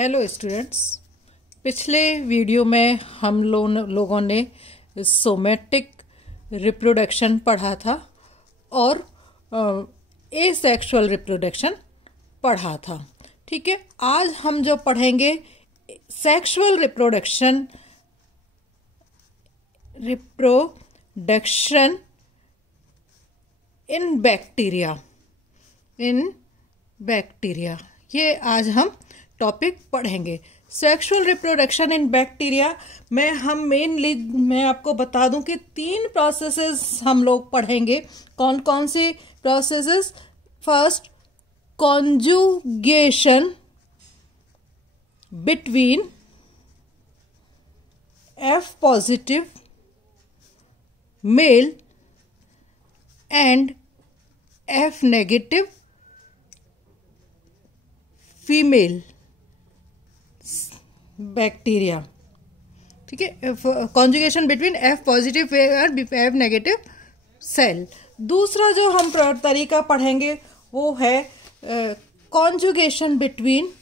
Hello students, पिछले video में हम लोगों ने सोमेटिक रिप्रोडक्शन पढ़ा था और एसेक्सुअल रिप्रोडक्शन पढ़ा था। ठीक है, आज हम जो पढ़ेंगे सेक्सुअल रिप्रोडक्शन इन बैक्टीरिया ये आज हम टॉपिक पढ़ेंगे। सेक्सुअल रिप्रोडक्शन इन बैक्टीरिया में हम मेनली मैं आपको बता दूं कि 3 प्रोसेसेस हम लोग पढ़ेंगे। कौन कौन सी processes? First, conjugation between F positive male and F negative female bacteria. ठीक है, कॉन्जुगेशन बिटवीन F पॉजिटिव और F नेगेटिव सेल। दूसरा जो हम तरीका पढ़ेंगे वो है conjugation between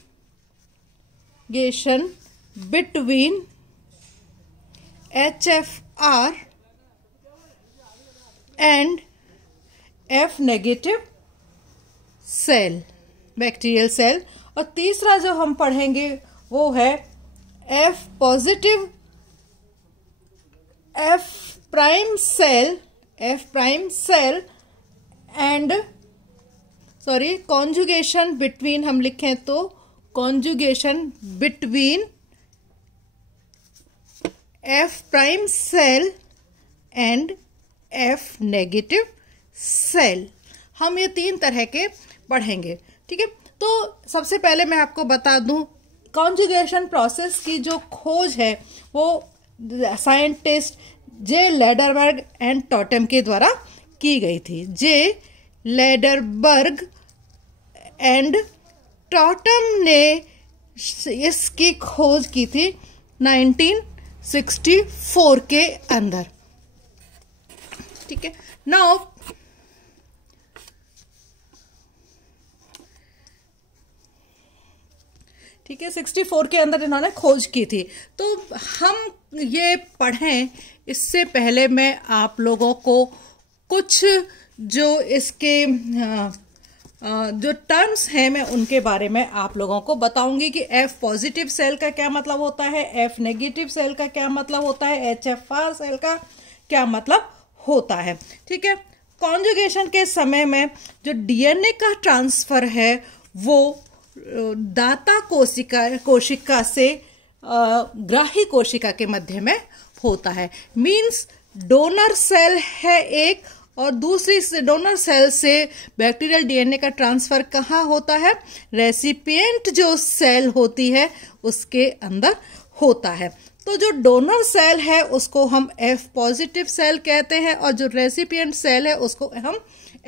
HFR and F negative cell, bacterial cell. और तीसरा जो हम पढ़ेंगे वो है F prime cell and conjugation between, हम लिखें तो conjugation between F prime cell and F negative cell. हम ये 3 तरह के पढ़ेंगे। ठीक है, तो सबसे पहले मैं आपको बता दूं कॉन्जुगेशन प्रोसेस की जो खोज है वो scientist J Lederberg and Tatum के द्वारा की गई थी। जे लेडरबर्ग एंड टॉटम ने इसकी खोज की थी 1964 के अंदर। ठीक है, नाउ ठीक है, 64 के अंदर इन्होंने खोज की थी। तो हम ये पढ़ें इससे पहले मैं आप लोगों को कुछ जो इसके जो टर्म्स हैं मैं उनके बारे में आप लोगों को बताऊंगी कि F पॉजिटिव सेल का क्या मतलब होता है, F नेगेटिव सेल का क्या मतलब होता है, HFR सेल का क्या मतलब होता है। ठीक है, कॉन्जुगेशन के समय में जो DNA का ट्रांसफर है वो दाता कोशिका से ग्राही कोशिका के मध्य में होता है। मींस डोनर सेल है एक, और दूसरी से डोनर सेल से बैक्टीरियल डीएनए का ट्रांसफर कहाँ होता है? रेसिपिएंट जो सेल होती है उसके अंदर होता है। तो जो डोनर सेल है उसको हम F पॉजिटिव सेल कहते हैं और जो रेसिपिएंट सेल है उसको हम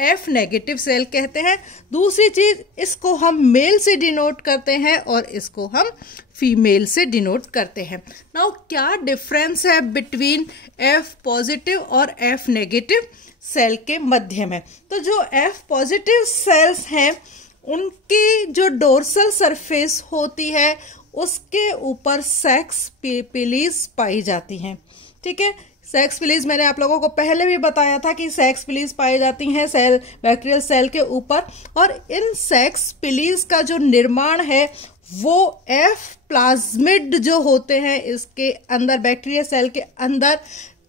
F नेगेटिव सेल कहते हैं। दूसरी चीज, इसको हम मेल से डिनोट करते हैं और इसको हम फीमेल से डिनोट करते हैं। नाउ क्या डिफरेंस है बिटवीन F पॉजिटिव और F नेगेटिव सेल के मध्य में? तो जो F पॉजिटिव सेल्स हैं उनकी जो डोर्सल सरफेस होती है उसके ऊपर सेक्स पिलीज पाई जाती हैं। ठीक है, सेक्स पिलीज मैंने आप लोगों को पहले भी बताया था कि सेक्स पिलीज पाई जाती हैं सेल बैक्टीरियल सेल के ऊपर, और इन सेक्स पिलीज का जो निर्माण है वो F प्लाज्मिड जो होते हैं इसके अंदर, बैक्टीरिया सेल के अंदर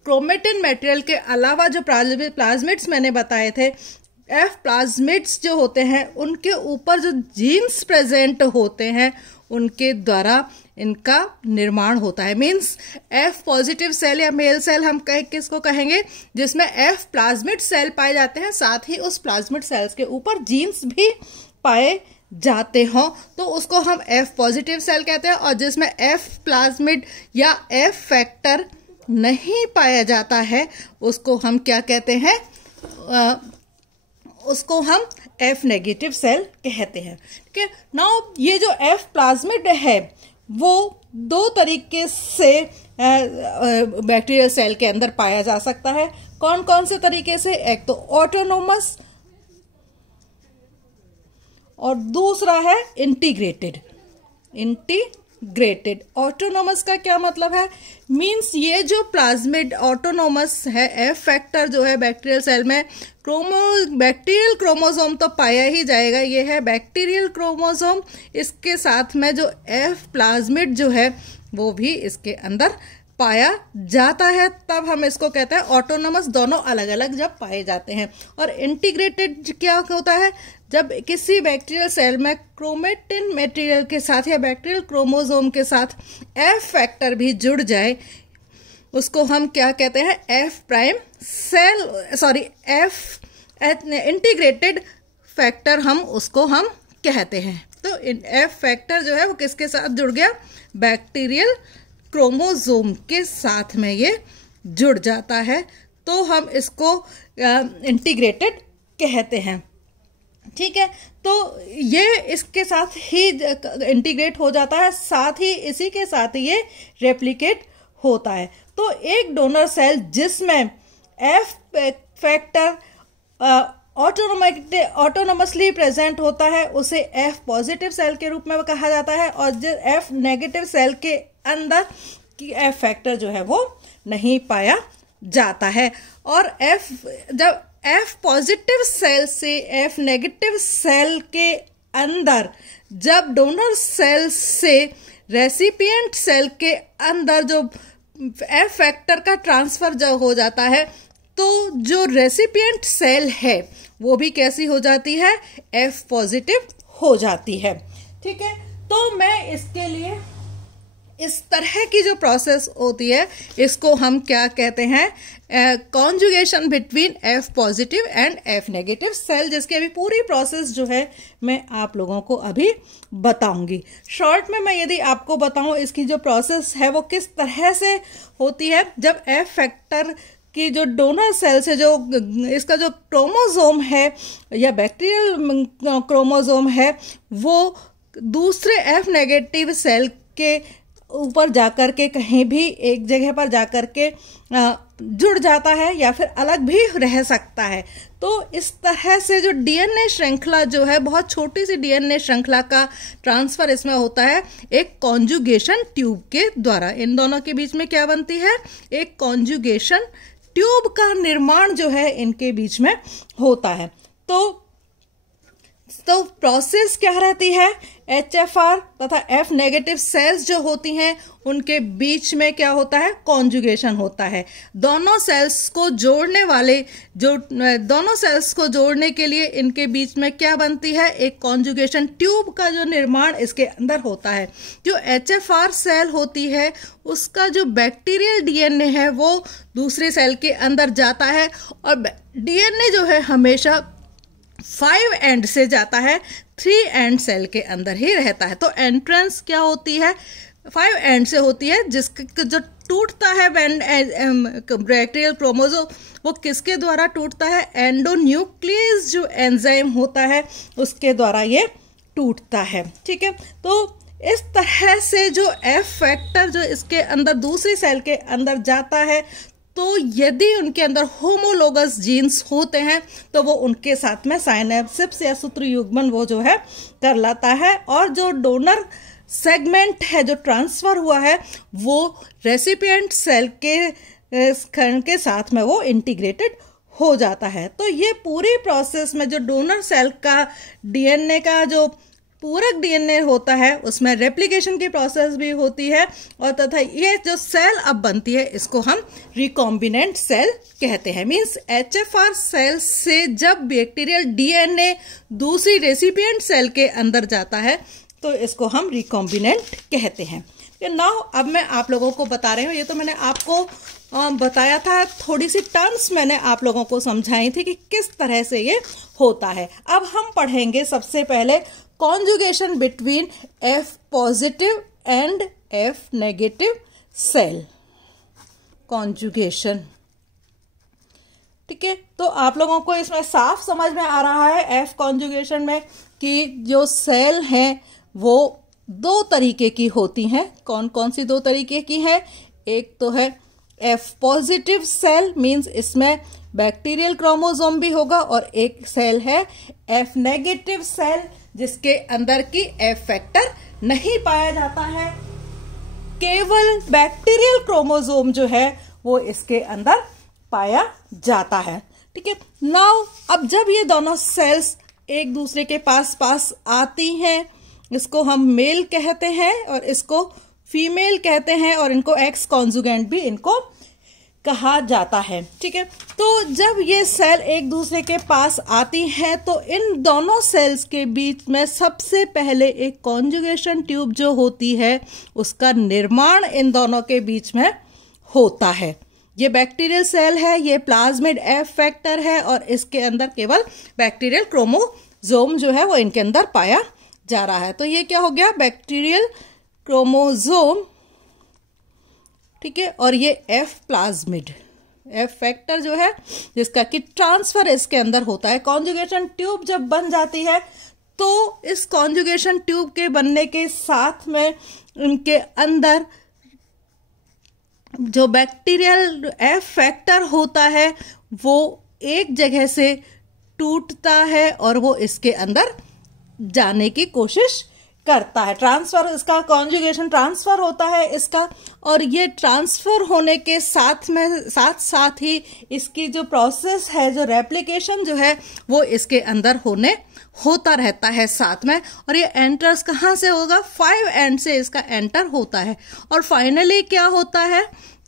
क्रोमेटिन मटेरियल के अलावा जो प्लाज्मिड्स मैंने बताए थे, F प्लाज्मिड्स जो होते हैं उनके ऊपर जो जीन्स प्रेजेंट होते हैं उनके द्वारा इनका निर्माण होता है। मींस F पॉजिटिव सेल या मेल सेल हम किसको कहेंगे? जिसमें F प्लाज्मिड सेल पाए जाते हैं, साथ ही उस प्लाज्मिड सेल्स के ऊपर जीन्स भी पाए जाते हों तो उसको हम F पॉजिटिव सेल कहते हैं। और जिसमें F प्लाज्मिड या F फैक्टर नहीं पाया जाता है उसको हम क्या कहते हैं? उसको हम F नेगेटिव सेल कहते हैं। ठीक है, नाउ ये जो F प्लाज्मिड है वो 2 तरीके से बैक्टीरियल सेल के अंदर पाया जा सकता है। कौन कौन से तरीके से? एक तो ऑटोनोमस और दूसरा है इंटीग्रेटेड। इंटीग्रेटेड। ऑटोनोमस का क्या मतलब है? मीन्स ये जो प्लाज्मिड ऑटोनोमस है, एफ फैक्टर जो है बैक्टीरियल सेल में, बैक्टीरियल क्रोमोसोम तो पाया ही जाएगा, ये है बैक्टीरियल क्रोमोसोम, इसके साथ में जो एफ प्लाज्मिड जो है वो भी इसके अंदर पाया जाता है, तब हम इसको कहते हैं ऑटोनोमस। दोनों अलग अलग जब पाए जाते हैं। और इंटीग्रेटेड क्या होता है? जब किसी बैक्टीरियल सेल में क्रोमेटिन मटेरियल के साथ या बैक्टीरियल क्रोमोसोम के साथ एफ फैक्टर भी जुड़ जाए, उसको हम क्या कहते हैं? F prime cell, sorry F integrated factor हम उसको हम कहते हैं। तो एफ फैक्टर जो है वो किसके साथ जुड़ गया? बैक्टीरियल क्रोमोसोम के साथ में ये जुड़ जाता है, तो हम इसको इंटीग्रेटेड कहते हैं। ठीक है, तो ये इसके साथ ही इंटीग्रेट हो जाता है, साथ ही इसी के साथ ही ये रेप्लिकेट होता है। तो एक डोनर सेल जिसमें एफ फैक्टर ऑटोनोमसली प्रेजेंट होता है उसे एफ पॉजिटिव सेल के रूप में कहा जाता है, और एफ नेगेटिव सेल के अंदर की एफ फैक्टर जो है वो नहीं पाया जाता है। और जब एफ पॉजिटिव सेल से एफ नेगेटिव सेल के अंदर जब डोनर सेल से रेसिपिएंट सेल के अंदर जो एफ फैक्टर का ट्रांसफर जो हो जाता है, तो जो रेसिपिएंट सेल है वो भी कैसी हो जाती है? एफ पॉजिटिव हो जाती है। ठीक है, तो मैं इसके लिए इस तरह की जो प्रोसेस होती है इसको हम क्या कहते हैं? Conjugation between F positive and F negative cell, जिसकी अभी पूरी प्रोसेस जो है मैं आप लोगों को अभी बताऊंगी। शॉर्ट में मैं यदि आपको बताऊं इसकी जो प्रोसेस है वो किस तरह से होती है। जब एफ फैक्टर कि जो डोनर सेल से जो इसका जो क्रोमोसोम है या बैक्टीरियल क्रोमोसोम है वो दूसरे एफ नेगेटिव सेल के ऊपर जाकर के कहीं भी एक जगह पर जाकर के जुड़ जाता है या फिर अलग भी रह सकता है। तो इस तरह से जो डीएनए श्रृंखला जो है, बहुत छोटी सी डीएनए श्रृंखला का ट्रांसफर इसमें होता है एक कॉन्जुगेशन ट्यूब के द्वारा। इन दोनों के बीच में क्या बनती है? एक कॉन्जुगेशन ट्यूब का निर्माण जो है इनके बीच में होता है। तो प्रोसेस क्या रहती है? एचएफआर तथा एफ नेगेटिव सेल्स जो होती हैं उनके बीच में क्या होता है? कॉन्जुगेशन होता है। दोनों सेल्स को जोड़ने के लिए इनके बीच में क्या बनती है? एक कॉन्जुगेशन ट्यूब का जो निर्माण इसके अंदर होता है। जो एचएफआर सेल होती है उसका जो बैक्टीरियल डीएनए है वो दूसरे सेल के अंदर जाता है, और डीएनए जो है हमेशा 5 एंड से जाता है, 3 एंड सेल के अंदर ही रहता है। तो एंट्रेंस क्या होती है? 5 एंड से होती है, जिसका जो टूटता है बैक्टीरियल क्रोमोसोम वो किसके द्वारा टूटता है? एंडोन्यूक्लियस जो एंजाइम होता है उसके द्वारा ये टूटता है। ठीक है, तो इस तरह से जो एफ फैक्टर जो इसके अंदर दूसरी सेल के अंदर जाता है, तो यदि उनके अंदर होमोलोगस जीन्स होते हैं तो वो उनके साथ में साइनेप्सिस या सूत्र युग्मन वो जो है कर लाता है, और जो डोनर सेगमेंट है जो ट्रांसफर हुआ है वो रेसिपिएंट सेल के साथ में वो इंटीग्रेटेड हो जाता है। तो ये पूरी प्रोसेस में जो डोनर सेल का डीएनए का जो पूरक डीएनए होता है उसमें रेप्लिकेशन की प्रोसेस भी होती है, और तथा ये जो सेल अब बनती है इसको हम रिकॉम्बिनेंट सेल कहते हैं। मींस एचएफआर सेल से जब बैक्टीरियल डीएनए दूसरी रेसिपिएंट सेल के अंदर जाता है तो इसको हम रिकॉम्बिनेंट कहते हैं। नाउ अब मैं आप लोगों को बता रही हूँ, ये तो मैंने आपको बताया था, थोड़ी सी टर्म्स मैंने आप लोगों को समझाई थी कि किस तरह से ये होता है। अब हम पढ़ेंगे सबसे पहले conjugation between F positive and F negative cell. Conjugation, ठीक है, तो आप लोगों को इसमें साफ समझ में आ रहा है एफ कॉन्जुगेशन में कि जो सेल हैं वो 2 तरीके की होती हैं। कौन कौन सी 2 तरीके की है? एक तो है एफ पॉजिटिव सेल, मींस इसमें बैक्टीरियल क्रोमोसोम भी होगा, और एक सेल है एफ नेगेटिव सेल जिसके अंदर की एफ फैक्टर नहीं पाया जाता है, केवल बैक्टीरियल क्रोमोसोम जो है वो इसके अंदर पाया जाता है। ठीक है, नाउ अब जब ये दोनों सेल्स एक दूसरे के पास आती हैं, इसको हम मेल कहते हैं और इसको फीमेल कहते हैं, और इनको एक्स कॉन्जुगेंट भी इनको कहा जाता है। ठीक है, तो जब ये सेल एक दूसरे के पास आती हैं तो इन दोनों सेल्स के बीच में सबसे पहले एक कॉन्जुगेशन ट्यूब जो होती है उसका निर्माण इन दोनों के बीच में होता है। ये बैक्टीरियल सेल है, ये प्लाज्मिड एफ फैक्टर है, और इसके अंदर केवल बैक्टीरियल क्रोमोसोम जो है वो इनके अंदर पाया जा रहा है। तो ये क्या हो गया, बैक्टीरियल क्रोमोसोम। ठीक है, और ये एफ प्लाज्मिड एफ फैक्टर जो है जिसका कि ट्रांसफर इसके अंदर होता है। कॉन्जुगेशन ट्यूब जब बन जाती है तो इस कॉन्जुगेशन ट्यूब के बनने के साथ में इनके अंदर जो बैक्टीरियल एफ फैक्टर होता है वो एक जगह से टूटता है और वो इसके अंदर जाने की कोशिश करता है। ट्रांसफर, इसका कॉन्जुगेशन ट्रांसफर होता है इसका, और ये ट्रांसफर होने के साथ ही इसकी जो प्रोसेस है, जो रेप्लिकेशन जो है वो इसके अंदर होता रहता है साथ में। और ये एंटर्स कहाँ से होगा, 5 एंड से इसका एंटर होता है। और फाइनली क्या होता है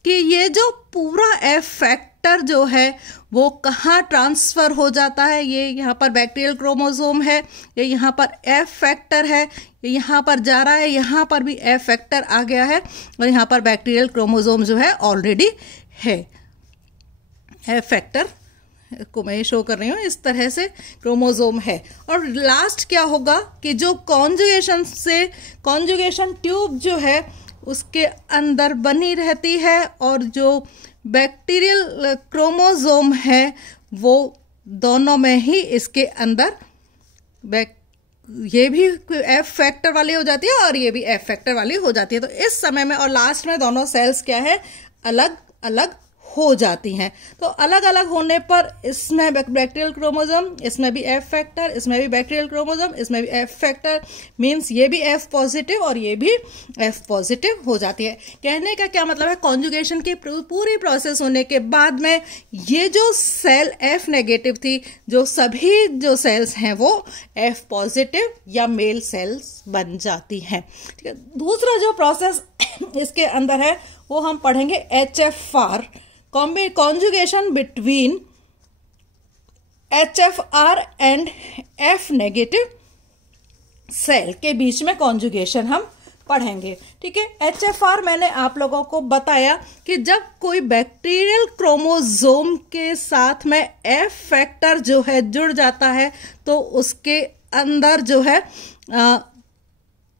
कि ये जो पूरा एफ फैक्टर जो है वो कहाँ ट्रांसफर हो जाता है, ये यहाँ पर बैक्टीरियल क्रोमोसोम है, ये यहाँ पर एफ फैक्टर है, ये यहाँ पर जा रहा है, यहाँ पर भी एफ फैक्टर आ गया है, और यहाँ पर बैक्टीरियल क्रोमोसोम जो है ऑलरेडी है। एफ फैक्टर को मैं शो कर रही हूँ, इस तरह से क्रोमोसोम है। और लास्ट क्या होगा कि जो कॉन्जुगेशन ट्यूब जो है उसके अंदर बनी रहती है, और जो बैक्टीरियल क्रोमोसोम है वो दोनों में ही इसके अंदर ये भी एफ फैक्टर वाली हो जाती है और ये भी एफ फैक्टर वाली हो जाती है। तो इस समय में और लास्ट में दोनों सेल्स क्या है, अलग अलग हो जाती हैं। तो अलग अलग होने पर इसमें बैक्टीरियल क्रोमोसोम, इसमें भी एफ फैक्टर, इसमें भी बैक्टीरियल क्रोमोसोम, इसमें भी एफ फैक्टर, मींस ये भी एफ पॉजिटिव और ये भी एफ पॉजिटिव हो जाती है। कहने का क्या मतलब है, कॉन्जुगेशन की पूरी प्रोसेस होने के बाद में ये जो सेल एफ नेगेटिव थी, जो सभी जो सेल्स हैं वो एफ पॉजिटिव या मेल सेल्स बन जाती हैं। ठीक है, दूसरा जो प्रोसेस इसके अंदर है वो हम पढ़ेंगे HFR, conjugation between HFR and F negative cell के बीच में कॉन्जुगेशन हम पढ़ेंगे। ठीक है, HFR मैंने आप लोगों को बताया कि जब कोई बैक्टीरियल क्रोमोसोम के साथ में F फैक्टर जो है जुड़ जाता है तो उसके अंदर जो है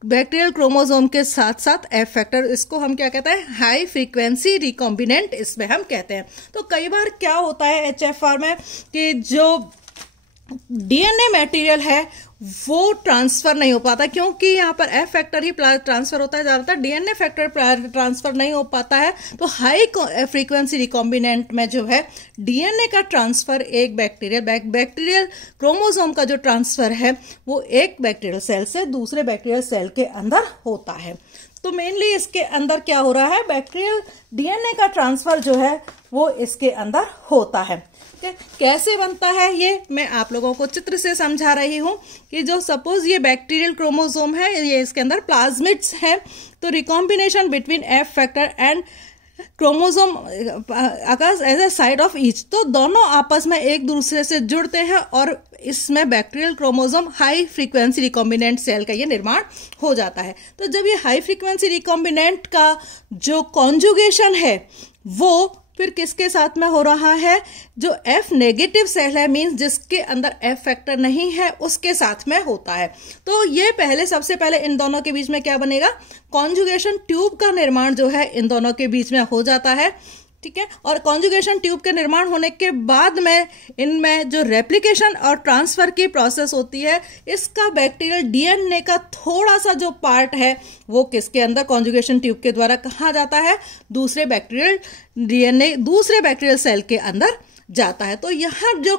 बैक्टीरियल क्रोमोसोम के साथ साथ एफ फैक्टर, इसको हम क्या कहते हैं, हाई फ्रीक्वेंसी रिकॉम्बिनेंट इसमें हम कहते हैं। तो कई बार क्या होता है HFR में कि जो DNA मटेरियल है वो ट्रांसफर नहीं हो पाता, क्योंकि यहाँ पर एफ फैक्टर ही ट्रांसफर होता है ज़्यादातर, DNA फैक्टर ट्रांसफर नहीं हो पाता है। तो हाई फ्रीक्वेंसी रिकॉम्बिनेंट में जो है DNA का ट्रांसफर एक बैक्टीरियल क्रोमोसोम का जो ट्रांसफर है वो एक बैक्टीरियल सेल से दूसरे बैक्टीरियल सेल के अंदर होता है। तो मेनली इसके अंदर क्या हो रहा है, बैक्टीरियल DNA का ट्रांसफर जो है वो इसके अंदर होता है। कैसे बनता है ये मैं आप लोगों को चित्र से समझा रही हूं कि जो सपोज ये बैक्टीरियल क्रोमोसोम है, ये इसके अंदर प्लाज्मिड्स है, तो recombination between F factor and chromosome occurs as a side of each, तो दोनों आपस में एक दूसरे से जुड़ते हैं और इसमें bacterial chromosome high frequency recombinant cell का ये निर्माण हो जाता है। तो जब ये हाई फ्रीक्वेंसी रिकॉम्बिनेंट का जो कॉन्जुगेशन है वो फिर किसके साथ में हो रहा है, जो एफ नेगेटिव सेल है, मींस जिसके अंदर एफ फैक्टर नहीं है उसके साथ में होता है। तो ये सबसे पहले इन दोनों के बीच में क्या बनेगा, कॉन्जुगेशन ट्यूब का निर्माण जो है इन दोनों के बीच में हो जाता है। ठीक है, और कॉन्जुगेशन ट्यूब के निर्माण होने के बाद में इनमें जो रेप्लिकेशन और ट्रांसफर की प्रोसेस होती है, इसका बैक्टीरियल DNA का थोड़ा सा जो पार्ट है वो किसके अंदर, कॉन्जुगेशन ट्यूब के द्वारा कहाँ जाता है, दूसरे बैक्टीरियल सेल के अंदर जाता है। तो यहाँ जो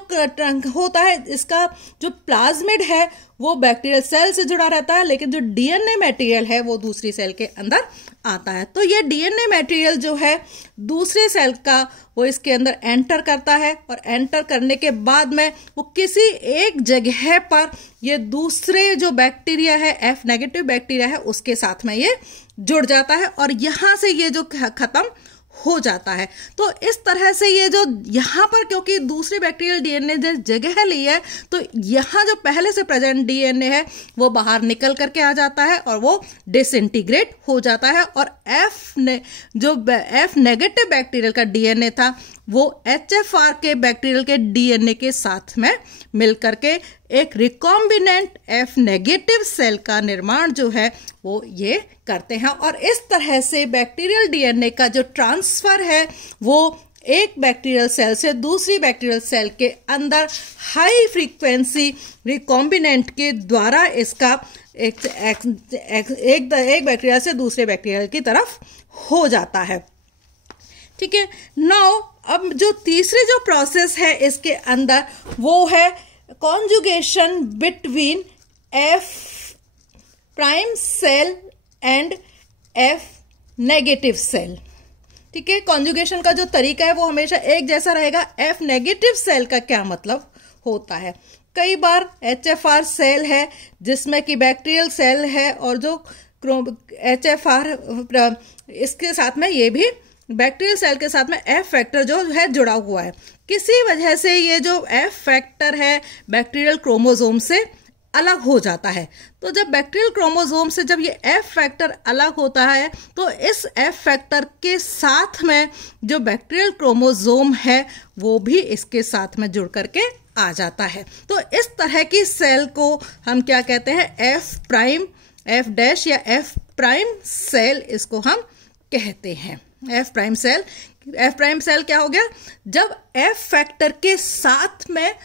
होता है, इसका जो प्लाज्मिड है वो बैक्टीरियल सेल से जुड़ा रहता है, लेकिन जो डीएनए मटेरियल है वो दूसरी सेल के अंदर आता है। तो ये डीएनए मटेरियल जो है दूसरे सेल का वो इसके अंदर एंटर करता है, और एंटर करने के बाद में वो किसी एक जगह पर ये दूसरे जो बैक्टीरिया है, F नेगेटिव बैक्टीरिया है, उसके साथ में ये जुड़ जाता है और यहाँ से ये जो खत्म हो जाता है। तो इस तरह से ये जो यहाँ पर, क्योंकि दूसरे बैक्टीरियल डीएनए जगह ली है, तो यहाँ जो पहले से प्रेजेंट डीएनए है वो बाहर निकल करके आ जाता है और वो डिसइंटीग्रेट हो जाता है, और जो F नेगेटिव बैक्टीरियल का डीएनए था वो HFR के बैक्टीरियल के डीएनए के साथ में मिलकर के एक रिकॉम्बिनेंट F नेगेटिव सेल का निर्माण जो है वो ये करते हैं। और इस तरह से बैक्टीरियल डीएनए का जो ट्रांसफर है वो एक बैक्टीरियल सेल से दूसरी बैक्टीरियल सेल के अंदर हाई फ्रीक्वेंसी रिकॉम्बिनेंट के द्वारा इसका एक बैक्टीरिया से दूसरे बैक्टीरिया की तरफ हो जाता है। ठीक है। नाउ अब जो तीसरी जो प्रोसेस है इसके अंदर वो है conjugation between F prime cell and F negative cell. ठीक है। कॉन्जुगेशन का जो तरीका है वो हमेशा एक जैसा रहेगा। F नेगेटिव सेल का क्या मतलब होता है? कई बार HFR सेल है जिसमें कि बैक्टीरियल सेल है, और जो HFR इसके साथ में ये भी बैक्टीरियल सेल के साथ में F फैक्टर जो है जुड़ा हुआ है। किसी वजह से ये जो F फैक्टर है बैक्टीरियल क्रोमोसोम से अलग हो जाता है। तो जब बैक्टीरियल क्रोमोसोम से जब ये F फैक्टर अलग होता है तो इस F फैक्टर के साथ में जो बैक्टीरियल क्रोमोसोम है वो भी इसके साथ में जुड़ करके आ जाता है। तो इस तरह की सेल को हम क्या कहते हैं? F प्राइम, F डैश या F प्राइम सेल इसको हम कहते हैं। F prime cell. F prime cell क्या हो गया? जब F फैक्टर के साथ में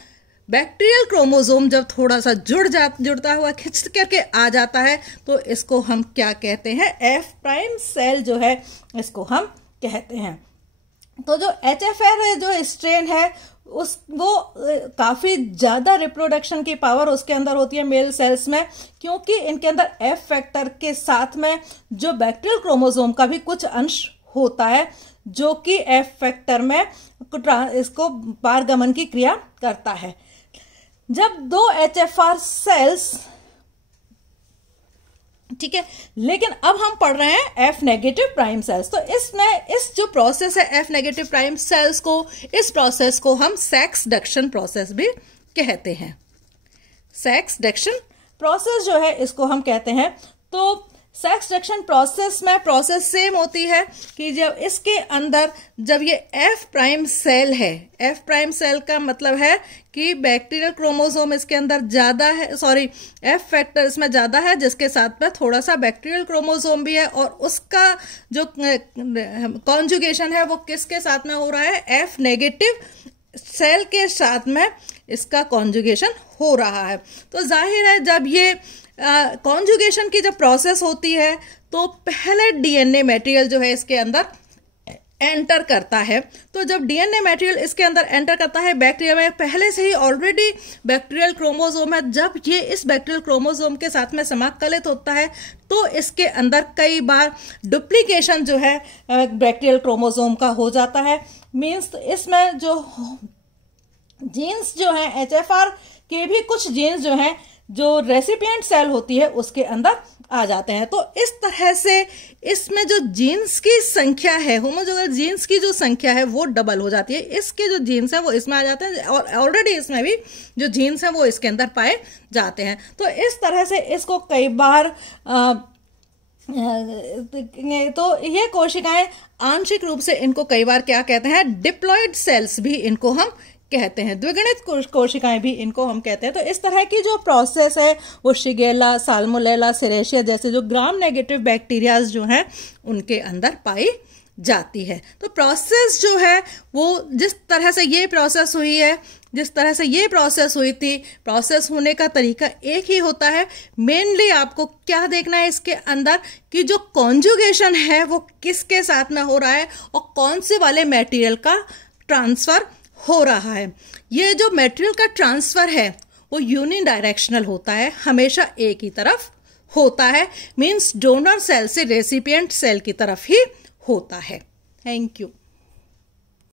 बैक्टीरियल क्रोमोसोम जब थोड़ा सा जुड़ता हुआ खिंच करके आ जाता है तो इसको हम क्या कहते हैं? F प्राइम सेल जो है इसको हम कहते हैं। तो जो HFR जो स्ट्रेन है वो काफ़ी ज़्यादा रिप्रोडक्शन की पावर उसके अंदर होती है मेल सेल्स में, क्योंकि इनके अंदर F फैक्टर के साथ में जो बैक्टीरियल क्रोमोसोम का भी कुछ अंश होता है जो कि F फैक्टर में इसको पारगमन की क्रिया करता है। जब दो HFR सेल्स, ठीक है, लेकिन अब हम पढ़ रहे हैं F नेगेटिव प्राइम सेल्स। तो इसमें इस जो प्रोसेस है F नेगेटिव प्राइम सेल्स को, इस प्रोसेस को हम सेक्सडक्शन प्रोसेस भी कहते हैं। सेक्सडक्शन प्रोसेस जो है इसको हम कहते हैं। तो सेक्सडक्शन प्रोसेस में प्रोसेस सेम होती है कि जब इसके अंदर जब ये F प्राइम सेल है, F प्राइम सेल का मतलब है कि बैक्टीरियल क्रोमोसोम इसके अंदर ज़्यादा है, F फैक्टर इसमें ज़्यादा है, जिसके साथ में थोड़ा सा बैक्टीरियल क्रोमोसोम भी है, और उसका जो कॉन्जुगेशन है वो किसके साथ में हो रहा है? F नेगेटिव सेल के साथ में इसका कॉन्जुगेशन हो रहा है। तो जाहिर है जब ये कॉन्जुगेशन की जब प्रोसेस होती है तो पहले डीएनए मटेरियल जो है इसके अंदर एंटर करता है। तो जब डीएनए मटेरियल इसके अंदर एंटर करता है, बैक्टीरिया में पहले से ही ऑलरेडी बैक्टीरियल क्रोमोसोम है, जब ये इस बैक्टीरियल क्रोमोसोम के साथ में समाकलित होता है तो इसके अंदर कई बार डुप्लीकेशन जो है बैक्टीरियल क्रोमोसोम का हो जाता है। मीन्स इसमें जो जीन्स जो हैं HFR के भी कुछ जीन्स जो हैं जो रेसिपिएंट सेल होती है उसके अंदर आ जाते हैं। तो इस तरह से इसमें जो जीन्स की संख्या है, होमोजोगल जीन्स की जो संख्या है वो डबल हो जाती है। इसके जो जीन्स हैं वो इसमें आ जाते हैं, और ऑलरेडी इसमें भी जो जीन्स हैं वो इसके अंदर पाए जाते हैं। तो इस तरह से इसको कई बार तो ये कोशिकाएं आंशिक रूप से इनको कई बार क्या कहते हैं? डिप्लॉयड सेल्स भी इनको हम कहते हैं, द्विगुणित कोशिकाएं भी इनको हम कहते हैं। तो इस तरह की जो प्रोसेस है वो शिगेला, साल्मोनेला, सेरेशिया जैसे जो ग्राम नेगेटिव बैक्टीरियाज जो हैं उनके अंदर पाई जाती है। तो प्रोसेस जो है वो जिस तरह से ये प्रोसेस हुई है, जिस तरह से ये प्रोसेस हुई थी, प्रोसेस होने का तरीका एक ही होता है। मेनली आपको क्या देखना है इसके अंदर कि जो कॉन्जुगेशन है वो किसके साथ में हो रहा है और कौन से वाले मटेरियल का ट्रांसफर हो रहा है। ये जो मटेरियल का ट्रांसफ़र है वो यूनिडायरेक्शनल होता है, हमेशा एक ही तरफ होता है, मीन्स डोनर सेल से रेसिपिएंट सेल की तरफ ही होता है। Thank you.